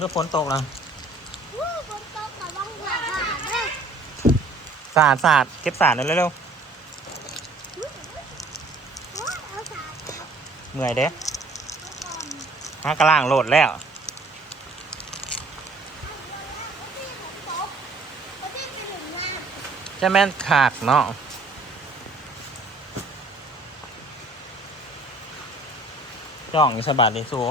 เมื่อฝนตกแล้ววู้บนต๊ะกับว่างหวานเด้อสาดสาดเก็บสาดหน่อยเร็วโอ้ยเอาสาดๆเมื่อยเด้ฮะกระล่างโหลดแล้วจะแม่นขากเนาะจ่องอยู่สะบัดเลยสู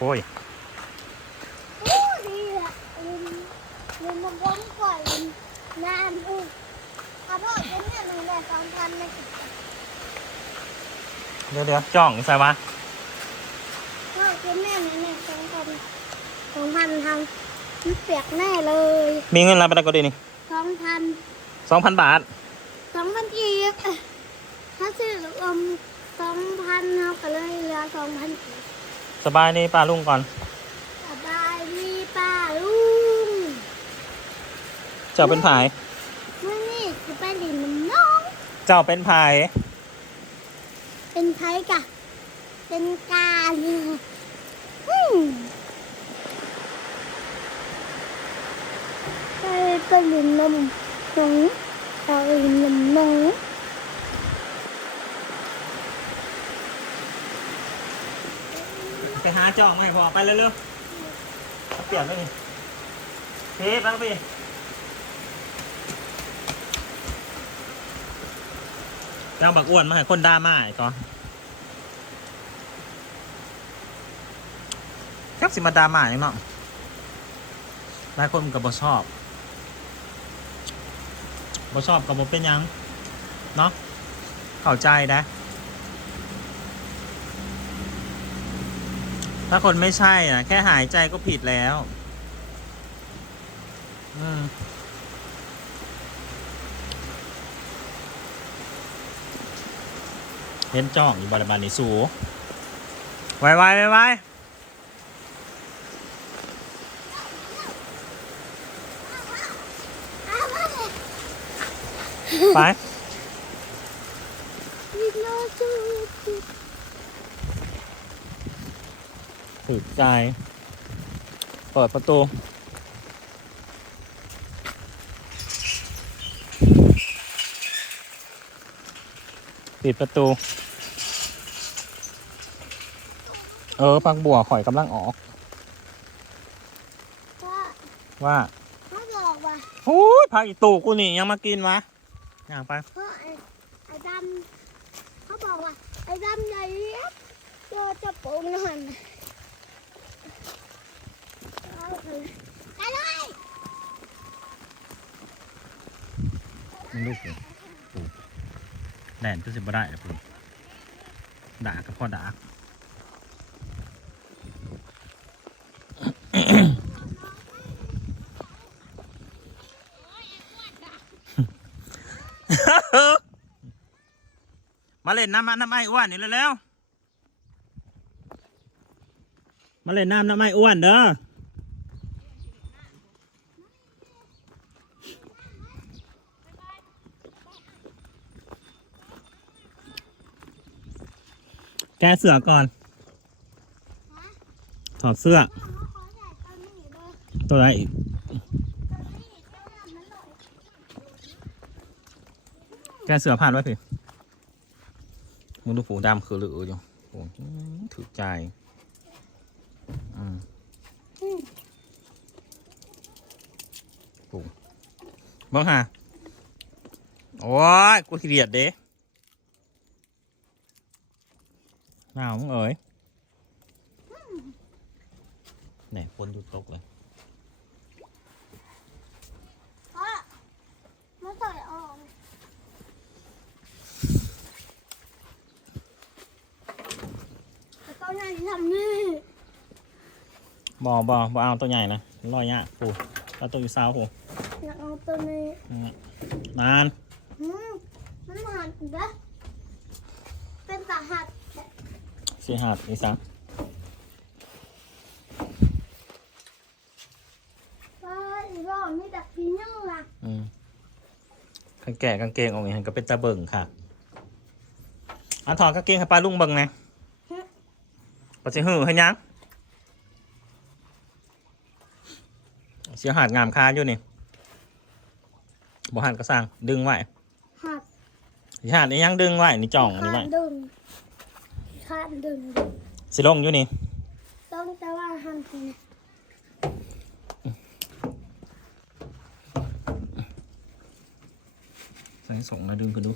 โอ้ยโอ้ดีละลืมลืมมาบ้องก่อนลืมนานอือขอโทษเป็นเนี่ยหนึ่งแหละสองพันเลยเดี๋ยวเดี๋ยวจ่องอยู่ใส่วะขอเป็นแม่หนึ่งแหละสองพันสองพันทำมันเปียกแน่เลย มีเงินอะไรไปได้ก็ดีนี่สองพันสองพันบาทสองพันกีบถ้าซื้อลูกอมสองพันเอาก็เลยเหลือสองพันกีบ สบายนี่ป้าลุงก่อน สบายดีป้าลุงเจ้าเป็นผายมื่อนี่จะไปดินน้ำน้องเจ้าเป็นผายเป็นไทยกะ เป็นการอืมไปไปดินน้ำน้องไปดินน้ำน้อง ไป หาจ่องมาให้พอไปเร็วๆเอาเปลี่ยนไปนี่เทปบ้างพี่เจ้าบักอ้วนมาให้คนด่ามาอีกก่อนครับสิมาด่ามาอย่างเนาะหลายคนกับบ่ชอบบ่ชอบกับบ่เป็นยัง เนาะเข้าใจนะ ถ้าคนไม่ใช่อะ แค่หายใจก็ผิดแล้ว อืมเห็นจ้องอยู่บริบาลนี่สูไวไวไวไวไป วิโนจู ถือใจเปิดประตู ปิดประตู เออพักบัวข่อยกำลังออกว่าว่าเขาบอกว่าโอ้ยพักอีตูกูนี่ยังมากินวะอย่างไป เพราะไอ้ไอ้ดำเขาบอกว่าไอ้ดำใหญ่เล็กเจอจะปรุงหน่อยนะเอาไปเลยไปเลย มันลูกเลยปูแดนก็สิบ่ได้นะปูด่ากับพ่อด่ามาเล่นน้ำน้ำไอ้อ้วนนี่เร็วมาเล่นน้ำน้ำไอ้อ้วนเด้อ แกเสือก่อน ถอดเสื้อเขาขอใส่ตอนนี้เลยตัวไหนอีกตอนนี้เจ้าดำมันหลงแกเสือผ่านไว้พี่มึงดูผูดำคือหรืออยู่โอ้ยถือใจอืมอืมผูบ้างฮะโอ้ยกูขี้เดียดเด้ หนาวมึงเอ๋ยเนี่ยฝนหยุดตกเลย เพราะมันใส่ออกแต่ตอนนั้นทำนี่ บอบอบอเอาตัวใหญ่นะลอยยากปูเอาตัวอยู่ซาวปู อยากเอาตัวนี้ อืมนาน อืมมันหันเด้อเป็นตาหัด สีหัดอีสังว่าอีรอนมีแต่พีเนื้ออืมกางแก่กางเกงออกอย่างนี้ก็เป็นตาเบิ่งค่ะเอันถอดกางเกงให้ปลาลุงเบิ่งไงปะสิหือให้ยังเสียหาดงามคาอยู่นี่บ่หันก็สร้างดึงไว้หักสิหาดนี่ยังดึงไว้นี่จ่องอันนี้ข้าไว้นดึง ข้านดึงสิลงอยู่นี่ต้องแต่ว่าหันทีใส่ส่งมาดึงกันดู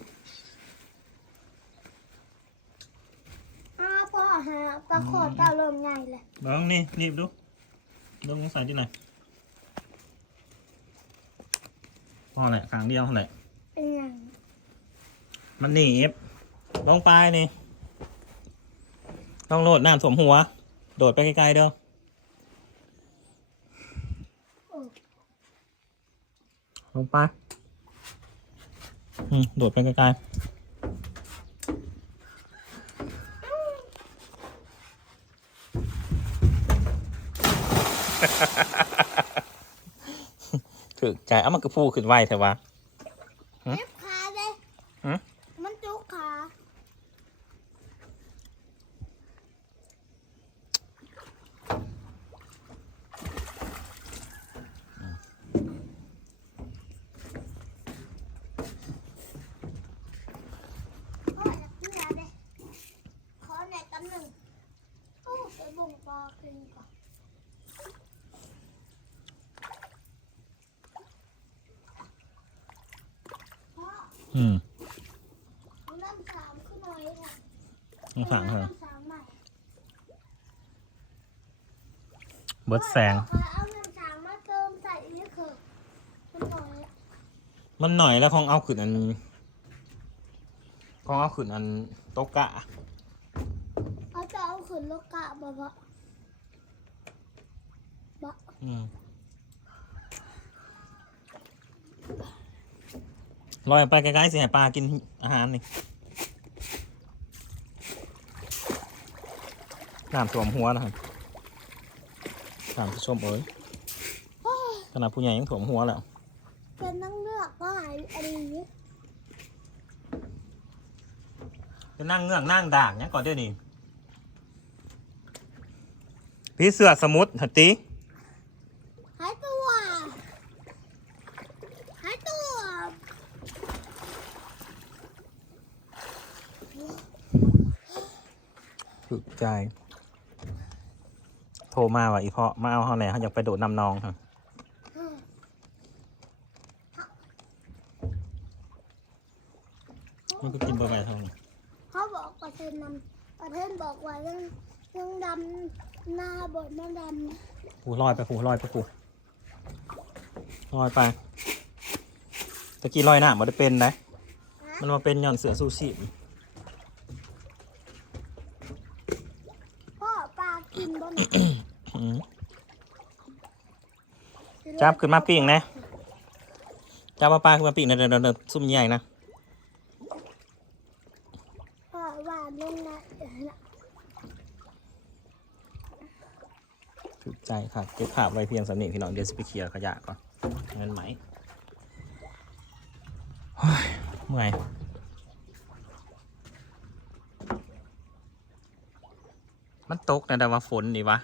อ้าพ่อหาปลาขอดเจ้าเริ่มใหญ่เลยลองนี่รีบดูลงใส่ที่ไหนพอแหละขางเดียวแหละเป็นอย่างมันหนีบลงไปนี่ ต้องโหลดน้ำสวมหัว โดดไปไกลๆเด้อโอ้ลงไปอืมโดดไปไกลๆถึกใจเอามันกระพูขึ้นไวเถอะวะฮะเจ็บขาเลย ฮะ มันจุกขา พ่ออยากเหนื่อยเลยขอไหนกันหนึ่งโอ้ไปบ่งปลาขึ้นก่อนพ่ ออืมเอาน้ำสามขึ้นหน่อยค่ะต้องสั่งเถอะน้ำสามใหม่เบิร์ดแสงพ่อเอาน้ำสามมาเติมใส่อีกเถอะขึ้นหน่อยอะมันหน่อยแล้วของเอาขึ้นอันของเอาขึ้นอันโตะกะ เอาจะเอาขึ้นลูกกะบ่บ่บ่อืม ลอยไปไกลๆสิให้ปลากินอาหารนี่น้ำท่วมหัวนะครับน้ำผู้ชมเอ้ยโอ้ยขนาดผู้ใหญ่ยังท่วมหัวแล้วเป็นนังเลือกก็หายอะไรอย่างนี้จะนั่งเงือกนั่งด่างเนี่ยก่อนเดี๋ยวนี้พี่เสือสมุทรหัตติ หายตัวหายตัว ถูกใจ โทรมาว่ะอีพ่อมาเอาเขาแหน่เขาอยากไปโดดน้ำนองค่ะมันก็กินบะแม่เท่านี้เขาบอกประเทศนำประเทศบอกว่ายังยังดำหน้าบดมันดผูลอยไปผูลอยไปผูลอยไปตะกี้ลอยหน้ามันได้เป็นนะำมันมาเป็นหย่อนเสือซูชิ พ่อปลากินบ่หน อืม จับขึ้นมาปีกนะจับปลาปลาขึ้นมาปีกนะเดินเดินเดินซุ่มใหญ่นะพ่อว่าลงนะถูกใจค่ะเก็บภาพไว้เพียงสำนีพี่น้องเดี๋ยวจะไปเคลียร์ขยะก่อนเงินไหมเฮ้ยเมื่อยมันตกนะแต่ว่าฝนนี่วะ